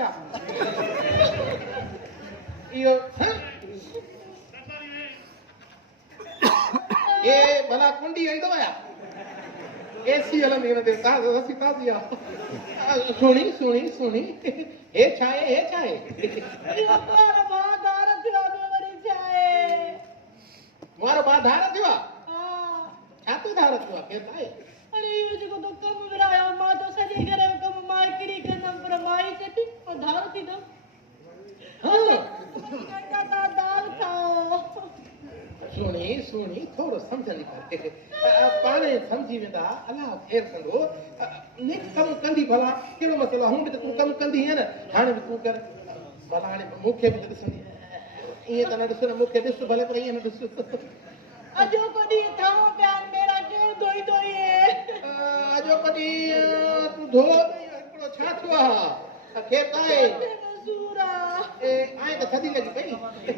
जा यो ये भला कुंडी आई दवाया एसी हलंदी न देवता रसी ताजिया सुणी सुणी सुणी हे छाए मारो बाधार थियो वरी छाए मारो बाधार थियो हां छातो धार थियो के ताए अरे ये जो तो कम विरायो मां तो सजी करे कम माई किरी के नम पर माई चटी और धार थी दो हां कंडा दाल खाओ सुणी सुणी थोड़ो समझणी कर पाणे समझी वेंदा अल्लाह खैर कंदो निक कम कंदी भला केड़ो मसलो हूं भी तू कम कंदी है ना हाणे भी तू कर भला हाणे मुखे भी ॾिसंदी ये त न ॾिस न मुखे ॾिस भले पर ईअं न ॾिस अजो कदी थाओ प्यार मेरा केर दोई दोई है अजो कदी तू धो हिकिड़ो छा थियो आहे खेर ताए सूरा ए आए त थदी लगी पई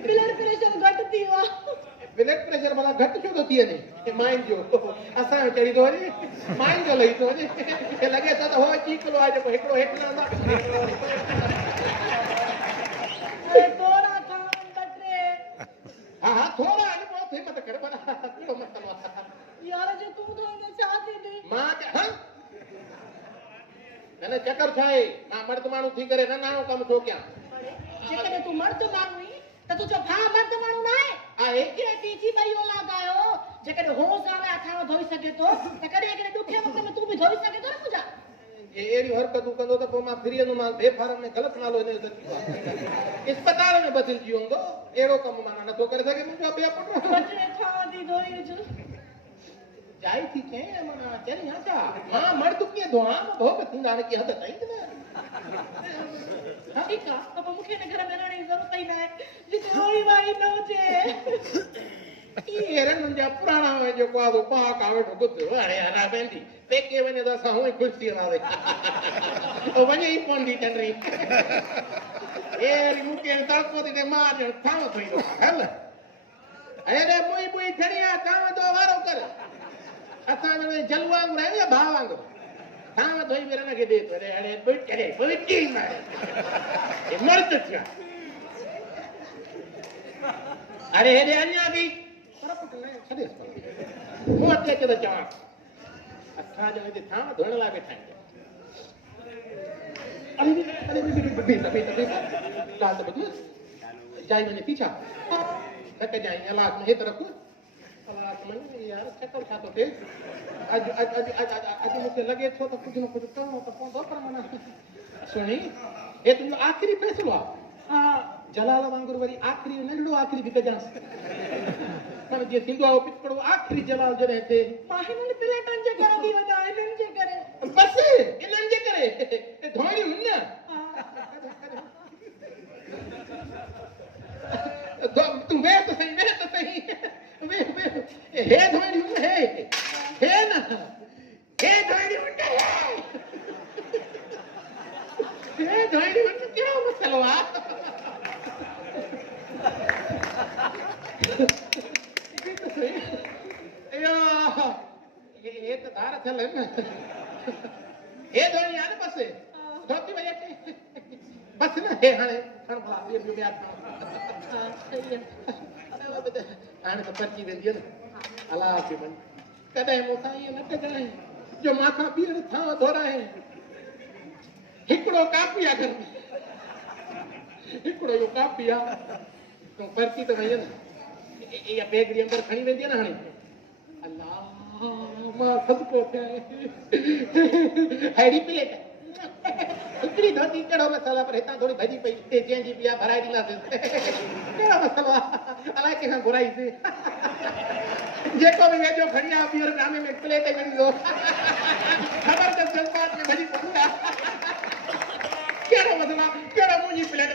ब्लड प्रेशर घट थी वा ब्लड प्रेशर भला घट छो थो थी वञे माइन जो असां जो चढ़ी थो वञे माइन जो लही थो वञे लॻे थो त हो ची किलो आहे जेको हिकिड़ो हेठि लहंदा थोड़ा खान बटरे हा थोड़ा अॼु पोइ थिए मत कर भला कहिड़ो मसलो आहे यार जो तू तो ने चाहती थी मां हां न चक्कर छा आहे मां मर्द माण्हू थी करे न नानो कमु छो कयां जेकॾहिं तू मर्द माण्हू ही त तू चो भा मर्द माण्हू न आहे के टीची भई औलाद आयो जेकॾहिं हो सारा अखाणो धोई सघे थो त कॾहिं कॾहिं ॾुखे वक़्त में तू बि धोई सघे थो न मुंहिंजा अहिड़ी हरकतूं कंदो त पोइ मां फिरी वेंदोमांसि बेफारम में ग़लति नालो हिनजो इस्पताल में बदिलजी हूंदो अहिड़ो कमु माना नथो करे सघे मुंहिंजो ॿिया पुट बटरे खां थी धोई विझ जाई थी चए माना चरी छा मां मर्द कीअं धोआ भोग थींदा हाणे की हद ताईं न ठीकु आहे त पोइ मूंखे हिन घर में रहण जी ज़रूरत ई न आहे जिते रोई वाई न हुजे इहे रंगनि जा पुराणा जेको आहे पहा का वेठो ॿुध हाणे हरा वेंदी पेके वञे त असां हूअं ई ख़ुशि थी वेंदासीं वञे ई कोन थी चंडरी अहिड़ी मूंखे तड़को थी मां ॼण थांव थो हल हेॾे मुई मुई खणी आहे थांव थो वारो कर असां जल वांगुरु आहियूं या भाउ वांगुरु थांव धोई वेरन खे ॾे थो हाणे करे पोइ मर्द थिया अरे हेॾे अञा बि छॾेसि मूं अचे अचे त चवां असां ॼण हिते थांव धोइण लाइ वेठा आहियूं जाई वञे थी छा न कजाई अलाह हे तरफ़ यार चक्कर छा थो थिए अॼु मूंखे लॻे थो त कुझु न कुझु करिणो त पवंदो पर माना सुणी हे तुंहिंजो आख़िरी फ़ैसिलो आहे हा जलाल वांगुरु वरी आख़िरी नंढड़ो आख़िरी बि कजांसि पर जीअं थींदो आहे पिछड़ो आख़िरी जलाल जॾहिं थिए मां हिननि प्लेटनि जे करे थी वञा हिननि जे करे बसि इन्हनि जे करे धोइणियूं न तूं वेह त सही हे धोइणियूं हे न हे धोइणियूं हे धोइणियूं कहिड़ो मसलो आहे हे त धार थियल आहिनि हे धोइणी आहे न बसि धोती वई अचे बसि न हे हाणे खण भला ॿिया हाणे त बची वेंदी न अलाह थी वञ कॾहिं मूंसां ईअं न कजांइ जो मां खां ॿीहर थांव धोराए हिकिड़ो कापी आहे घर में हिकिड़ो इहो कापी आहे तूं परची त वई न इहा बेगड़ी अंदरि खणी वेंदी न हाणे अलाह मां सदको थियां अहिड़ी प्लेट हिकिड़ी धोती कहिड़ो मसाला पर हितां थोरी भॼी पई हिते जंहिंजी बि आहे भराए ॾींदासीं कहिड़ो मसलो आहे अलाए कंहिंखां घुराईसीं जेको बि वेझो खणी आहे ॿीहर गाने में प्लेट वेंदो ख़बर त जज़्बात में भॼी पवंदा कहिड़ो मसलो आहे कहिड़ो मुंहिंजी प्लेट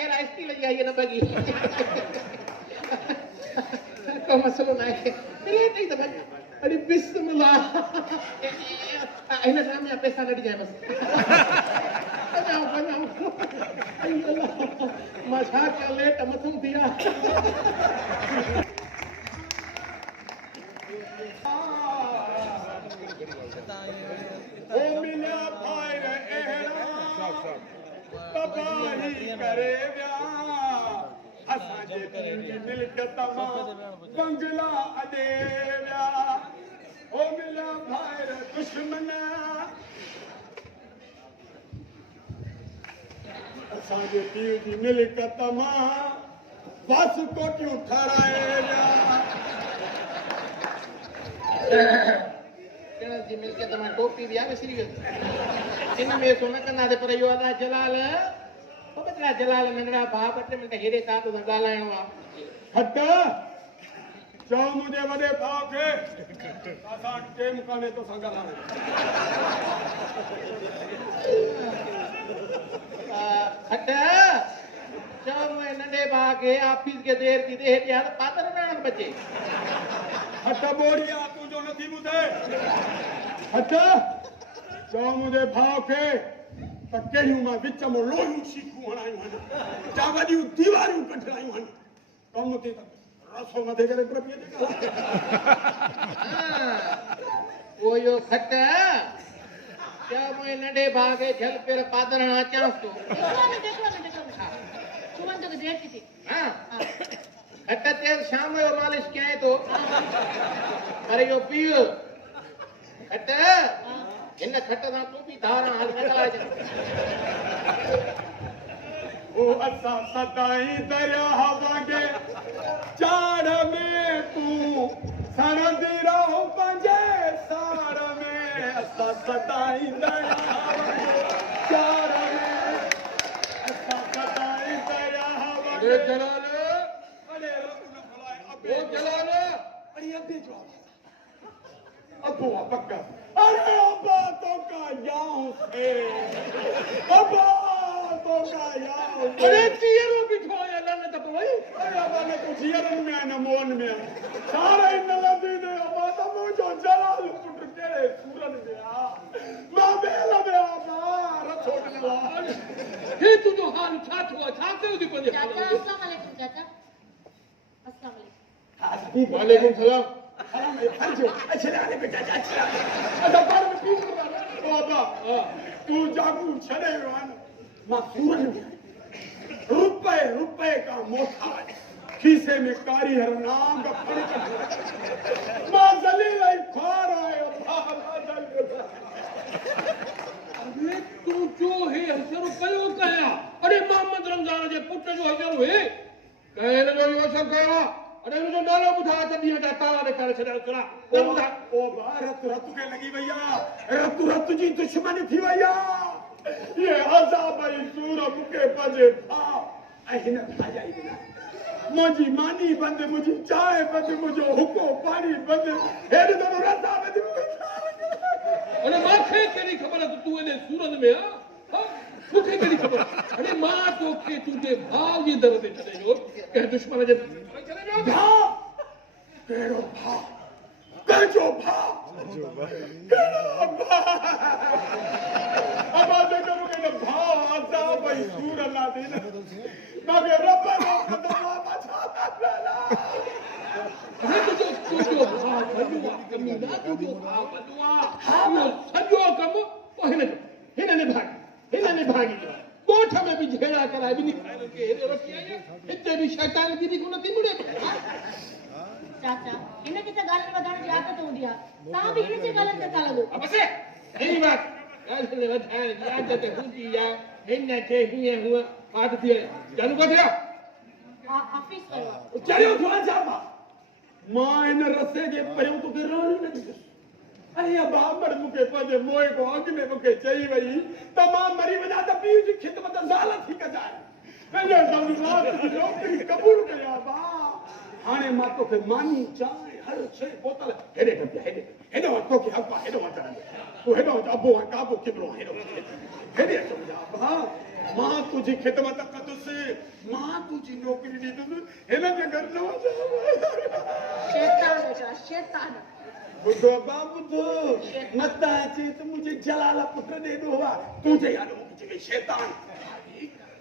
खेरा स्टील जी आहे न बगी को मसलो न आहे प्लेट ई त भॼी अरे बिस्मिल्लाह इन ड्रामे जा पैसा न ॾिजांइ बसि मां छा कयां लेट मथूं थी आहे बंगला अडेरा ओ मिला भाई दुश्मन असांजे पीउ जी मिल्कत मां बस कोटियूं ठाराएगा कणनि जी मिल्कियत मां टोपी बि आहे विसरी वियुसि इन में सोन कंदासीं पर इहो अलाह जलाल पोइ बदिला जलाल नंढड़ा भाउ ॿ टे मिंट हेॾे तां तो ॻाल्हाइणो आहे हट चओ मुंहिंजे वॾे भाउ खे असां टेम कान्हे तोसां ॻाल्हाइण खट चओ मुंहिंजे नंढे भाउ खे ऑफिस खे देरि थी थिए हेॾे हाणे पातर न बचे हट बोड़िया तुंहिंजो नथी ॿुधे हट चओ मुंहिंजे भाउ खे त कहिड़ियूं मां विच में लोहियूं शीखूं हणायूं आहिनि जा वॾियूं दीवारियूं कढायूं आहिनि कमु थी त रसो मथे करे प्रपीअ ते ओ यो खट चओ मुंहिंजे नंढे भाउ खे झल पेर पातर हणा चांसि थो सुमन तो देर थी हाँ खट तेल शाम जो मालिश कयां थो पर इहो पीउ खट हिन खट सां तूं बि धारा हाल कढाए ओ असां सदाई दरिया वांगे चाड़ में तूं सड़ंदी रहो पंहिंजे साड़ में असां सदाई दरिया वांगे चाड़ में असां सदाई दरिया वांगे जलाल अरे रब न भलाए अबे जलाल अरे अबे जो अबो पक्का अरे अब्बा तो का जाऊं से अब्बा तो का जाऊं अरे चीरो बिठो या लन त पोई अरे अब्बा ने तो जीरन में न मोन में सारे नलदी ने अब्बा तो मुझो जलाल पुट केड़े सूरन में आ मां बेला में अब्बा रछोड़ ला हे तुजो हाल छा थो छा कयो दी पंजे चाचा अस्सलाम वालेकुम चाचा अस्सलाम वालेकुम वालेकुम सलाम हराम है फंजो अच्छा ले बेटा अच्छा अदा बार में पीस कर बाबा तू जागू छड़े वान मां सूरन में रुपए रुपए का मोहताज खीसे में कारी हर नाम का फड़ मां जलील आई खार आयो बाबा अरे तू जो है हसर कयो कया अरे मोहम्मद रमजान जे पुट जो हसर हुए कहन जो यो सब कयो अरे जो नालो बुधा त दी हटा ताला ने करे छड़ा चला ओ बुधा ओ भारत रत के लगी भैया रत जी दुश्मनी थी भैया ये अजाब आई सूर मुके पजे भा अहिन भाजाई बिना मुझी मानी बंद मुझी चाय बंद मुझो हुको पानी बंद हेड दो रता बंद अरे माखे केरी खबर है तू ने सूरन में हां मुखे केरी खबर अरे मां तो के तुझे भाव ये दर्द चले जो कह दुश्मन जे चले जो भा केरो भा केजो भा केरो भा अब आज करो के भा अजाब आई सूर अल्लाह दीन मगे रब नो कदमा बचा ला अरे तुझो भाव बलुआ कमीना तुझो भाव बलुआ हां सजो कम हिन ने भागी गोठ में भी झेड़ा करा भी निकाल के हेरे रखी है इतने भी शैतान गिरी को न मुड़े चाचा इन्हें किसे गाली वधाने की आदत होंदी आ ता भी इन्हें से गालन करता लगो अब से यही बात गाली वधाने की आदत होंदी है इन्हें के हिए हुआ बात थी जानू को दिया ऑफिस कयो चरियो थोड़ा जाबा मां इन रस्ते जे परियो तो के रानी न अरे बाबर मुके पजे मोए को अग में मुके चई वई तमाम मरी वजा त पीर जी खिदमत ज़ाल थी कजाए पंहिंजो संसार जी नौकरी कबूल कया बा हाणे मां तो के मानी चाय हर शे बोतल हेडे हेडो तो के हक हेडो वचा तू हेडो अबो काबो किबरो हेडे समझा बा मां तुझी खिदमत कदुस मां तुझी नौकरी दी तू हेने के घर न वजा शैतान बेटा शैतान बुद्धो बाबुद्धो मता अचे तो मुझे जलाला पुत्र दे दो हुआ तुझे याद मुझे शैतान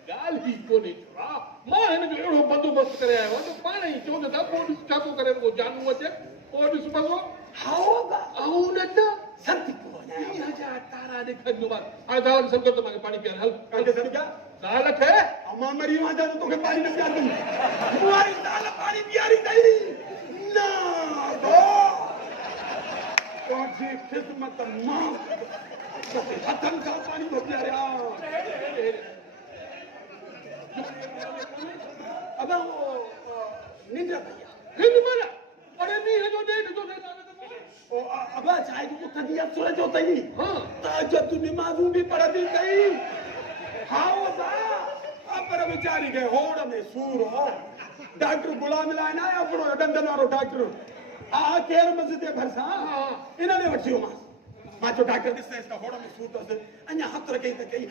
गाल ही कोनी छुरा मां हिन जो एड़ो बंदोबस्त करे आयो तो पाणे ही चोंद था पोइ छातो करे को जानू अचे पोइ ॾिस बसो होगा आऊ न त संति को 3000 तारा देखण जो बात हाणे दाल में समझो तो मांखे पानी पियार हल काके सर क्या दाल खे अम्मा मरी वहां जा तो के पानी न पिया दूं तुम्हारी दाल पानी पियारी तई ना दो तुझी खिदमत मां हथन का पानी हो पियारा अब वो निंद्रा भैया हिंद मारा अरे नी जो दे जो दे ओ अब चाहे जो तदिया सोए जो तई हां ताजत नमाज़ू भी पढ़ दी तई हाँ बा पर बेचारी के होड़ में सूर हो डॉक्टर गुलाम लाइन आया अपनो डंडन वारो डॉक्टर आ केर मस्जिद भरसा इन्हने वठियो मां जो डॉक्टर दिस इसका होड़ में सूर तो अन्या हाथ रखे त कई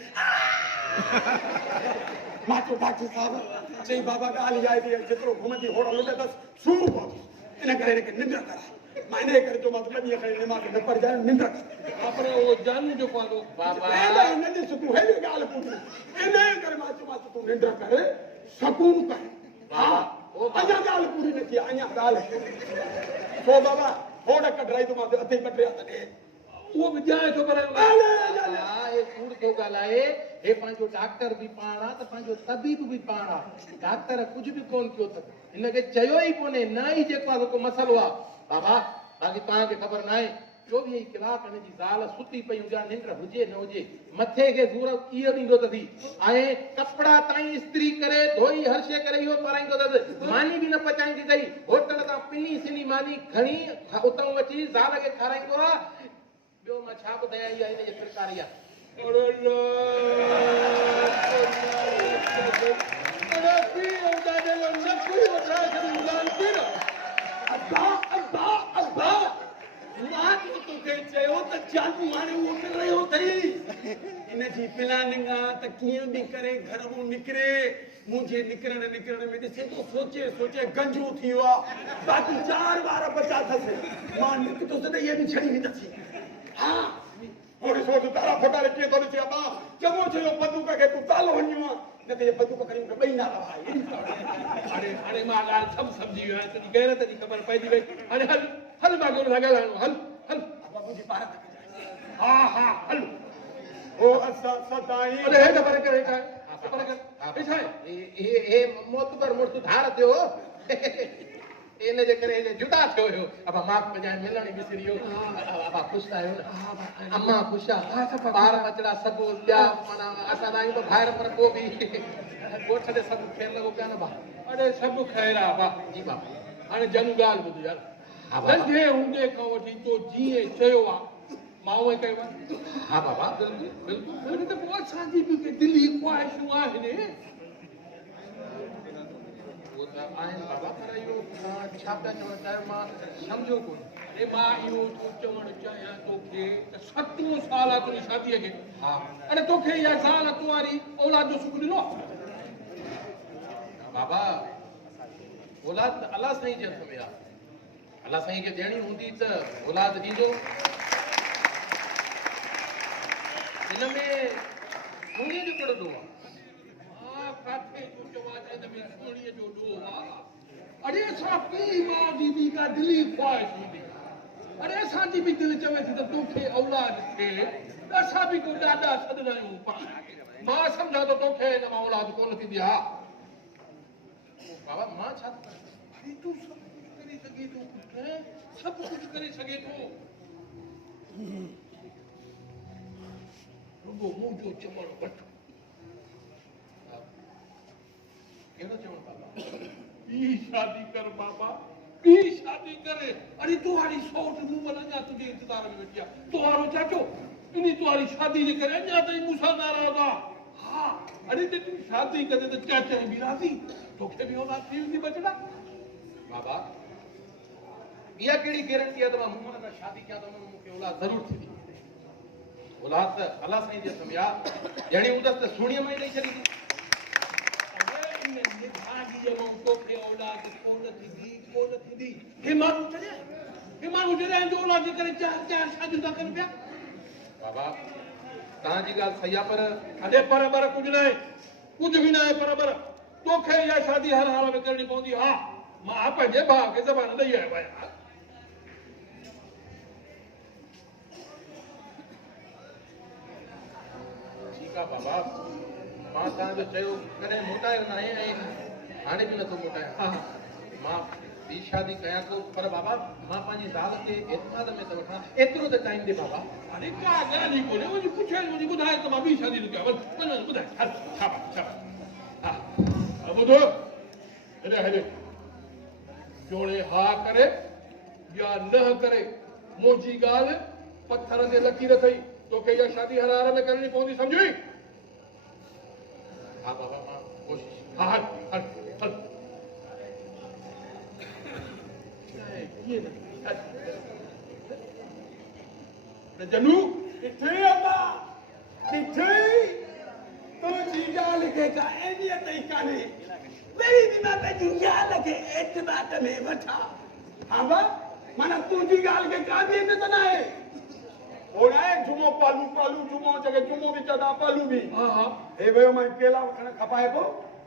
मां जो डॉक्टर साहब चई बाबा गाली जाए थी जितरो घुमती होड़ लुटे दस सूर को इन करे के निंद्रा करा माने करे तो मतलब ये करे नमाज न पढ़ जाए निंद्रा अपने वो जानू जो पालो बाबा न दिस तू है गाल पुट इने करे मां तू निंद्रा करे सकून कर हां ओ अञा गाल पूरी न थी अञा गाल सो बाबा होड़ कढराई तो मां अथे कढरिया तने वो भी जाए तो पर ए कूड़ तो गालाए हे पांजो डॉक्टर भी पाणा त पांजो तबीब भी पाणा डॉक्टर कुछ भी कोन कियो त इनके चयो ही कोने ना ही जेको को मसलो आ बाबा बाकी तां के खबर ना है 24 कलाक इन जी ज़ाल सुती पई हुजा निंड हुजे न हुजे मथे के सूर इयो दींदो तथी आए कपड़ा ताई इस्त्री करे धोई हर शे करे यो पराइंदो तथ मानी भी न पचाईंदी तई होटल ता पिनी सिनी मानी घणी उतां वठी ज़ाल के खाराइंदो आ बियो मां छा ॿुधायां इहा इन जे सरकारी आ अरे पी उदा दे न कोई वठा छड़ी उलान पी अब्बा अब्बा अब्बा मां तो के चयो त जानू हाणे वो कर रहियो थई इन जी प्लानिंग त कीअं बि करे घर मो निकरे मुझे निकरण में ॾिसे तो सोचे गंजू थी वियो आहे बाक़ी 4 बार बचा थस मां निकतो त ये भी छड़ी ही थी हां और सोच तारा फटा रे के तो ॾिसे अब्बा चङो चयो बंदूक के तू तालो वञो न त ये बंदूक खणी मूंखे ॿई ना भाई अरे मां ॻाल्हि सभु सम्झी वियो आहियां तुंहिंजी गैरत जी ख़बर पइजी वई हाणे हल मां हुन सां ॻाल्हाइणो हल बाबू जी पार तक हा हल ओ असा सदाई अरे हे खबर कर ए मोतबर मुर्स धार थियो इन जे करे जुदा थियो हो अब मां पजाए मिलणी बिसरियो अब खुश आयो न अम्मा खुश आ बार बचड़ा सब क्या माना असा दाई तो बाहर पर को भी कोठ दे सब खेल लगो क्या न बा अरे सब खैर आ बा जी बा हाणे जन ॻाल्हि ॿुध यार हा बाबा नंढे हूंदे खां वठी तो जीअं चयो आहे मां उहे कयो आहे हा बाबा बिल्कुलु हाणे त पोइ असांजी बि के दिली ख़्वाहिशूं आहिनि वो त आहिनि बाबा पर इहो छा पिया चवणु चाहियो मां सम्झो कोन अरे मां इहो थो चवणु चाहियां तोखे त 17 साल आहे तुंहिंजी शादीअ खे हा अरे तोखे इहा ज़ाल तुंहिंजी औलाद जो सुख ॾिनो बाबा औलाद त अल्लाह साईं जे हथ में आहे अल्लाह साईं खे ॾियणी हूंदी त औलाद ॾींदो हिन में सोनीअ जो कहिड़ो ॾोह आहे काथे जो चवां त में सोणीअ जो ॾोह आहे अरे असां पीउ माउ जी बि का दिली ख़्वाहिश हूंदी अरे असांजी बि दिलि चवे थी त तोखे औलाद थिए त असां बि को ॾाढा सॾंदा आहियूं पाण मां सम्झां थो तोखे हिन मां औलाद कोन थींदी हा बाबा मां छा थो अरे तूं सभु कुझु करे सघे थो रुगो मुंहिंजो चवणु वठ कहिड़ो चवणु बाबा ॿी शादी कर बाबा ॿी शादी करे अरे तुम्हारी सौट मूं वटि अञा तुंहिंजे इंतज़ार में वेठी आहे तुम्हारो चाचो इन तुम्हारी शादी जे करे अञा ताईं मूंसां नाराज़ आहे हा अरे ते तूं शादी करे त चाचा बि राज़ी तोखे बि औलाद थी वेंदी बचड़ा बाबा इहा कहिड़ी गारंटी आहे त मां मूं सां शादी कयां त मूंखे औलाद ज़रूरु थींदी औलाद त अल्लाह साईं जे हथ में आहे ॼणी हूंदसि त सुणीअ में ई ॾेई छॾींदी तोखे औलाद कोन थींदी हे माण्हू जॾहिं जो औलाद जे करे 4 शादियूं था कनि पिया बाबा तव्हांजी ॻाल्हि सही आहे पर अरे पर कुझु न आहे कुझु बि न आहे पर तोखे इहा शादी हर हाल में करणी पवंदी हा मां पंहिंजे भाउ खे ज़बान ॾेई आयो आहियां बाबा मां तव्हांजो चयो कॾहिं मोटायो न आहे ऐं हाणे बि नथो मोटायां हा मां ॿी शादी कयां थो पर बाबा मां पंहिंजी ज़ाल खे एतमाद में थो वठां एतिरो त टाइम ॾे बाबा अरे का ॻाल्हि ई कोन्हे वञी पुछे वञी ॿुधाए त मां ॿी शादी थो कयां वञ वञ वञ ॿुधाए हल शाबाश शाबाश हा ॿुधो हेॾे हेॾे जोड़े हा करे या न करे मुंहिंजी ॻाल्हि पत्थर ते लकीर अथई तोखे इहा शादी हर में करणी पवंदी सम्झी हा बाबा मां कोशिशि हा हल हल हल जनू किथे अम्मा किथे तुंहिंजी ॻाल्हि खे का अहमियत ई कान्हे वरी बि मां पंहिंजी ॻाल्हि खे एतमाद में वठां हा बा माना तुंहिंजी ॻाल्हि खे का बि अहमियत न आहे और आहे जुमो पालू पालू जुमो जॻह जुमो बि चवंदा पालू बि हा हा हे वियो मां केला वठण खपाए पोइ